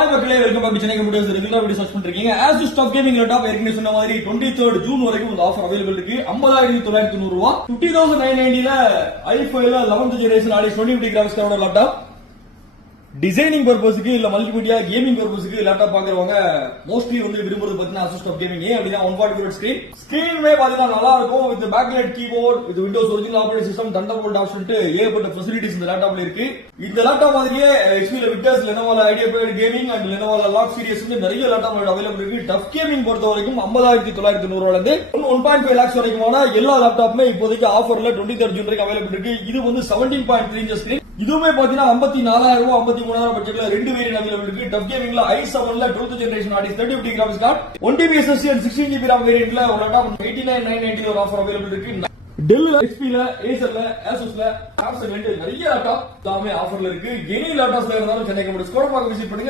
Hi மக்களே, welcome back to Chennai computers. ரெகுலரா video search பண்ணிருக்கீங்க. ஆசூஸ் டாப் கேமிங் லேப்டாப் ஏற்கனவே சொன்ன மாதிரி 23rd ஜூன் வரைக்கும் இந்த ஆஃபர் அவைலபிள் இருக்கு. 50,990 ரூபாய். 50,990 ல i5 ல 11th ஜெனரேஷன் RTX 2050 கிராஃபிக்ஸ் கார்டோட லேப்டாப். டிசைனிங் பர்பஸ்க்கு இல்ல மல்டிமீடியா கேமிங் பர்பஸ்க்கு லேப்டாப் பாக்குறவங்க மோஸ்ட்லி வந்து விரும்புறது பாத்தீங்கன்னா Asus TUF Gaming. ஏன் அப்படின்னா 144 ஸ்கிரீன் ஸ்கிரீனுமே பாத்தீங்கன்னா நல்லா இருக்கும். With backlight keyboard, with Windows original operating system, Thunderbolt option ஏகப்பட்ட ஃபெசிலிட்டிஸ் இந்த லேப்டாப்ல இருக்கு. இந்த லேப்டாப் மாதிரியே HP ல விக்டர்ஸ், லெனோவோல ஐடியாபேட் கேமிங் அண்ட் லெனோவோல லாக் சீரிஸ் நிறைய லேப்டாப் அவைலபிள் இருக்கு. TUF Gaming பொறுத்த வரைக்கும் 50,990 ரூபாயில இருந்து 1.5 lakhs வரைக்குமான எல்லா லேப்டாப்புமே இப்போதைக்கு ஆஃபர்ல 23rd ஜூன் வரைக்கும் அவைலபிள் இருக்கு. இது வந்து 17.3 inch ஸ்கிரீன். இதுவுமே பாத்தீங்கன்னா 54,000 ரூபாய் 53,000 பட்ஜெட்ல ரெண்டு வேரியன்ட் அவைலபிள் இருக்கு. TUF Gamingல i7 ல 12th generation RTX 3050 graphics card, 1TB SSD and 16GB RAM வேரியன்ட்ல ஒரு லேப்டாப் 89,990 ஒரு ஆஃபர் அவைலபிள் இருக்கு. டெல்ல, HP ல, ஏசர்ல, ஆசூஸ்ல, சாம்சங் நிறைய லேப்டாப் எல்லாமே ஆஃபர்ல இருக்கு. எனி லேப்டாப்ஸ்ல இருந்தாலும் சென்னை கம்ப்யூட்டர்ஸ் கூட விசிட் பண்ணுங்க.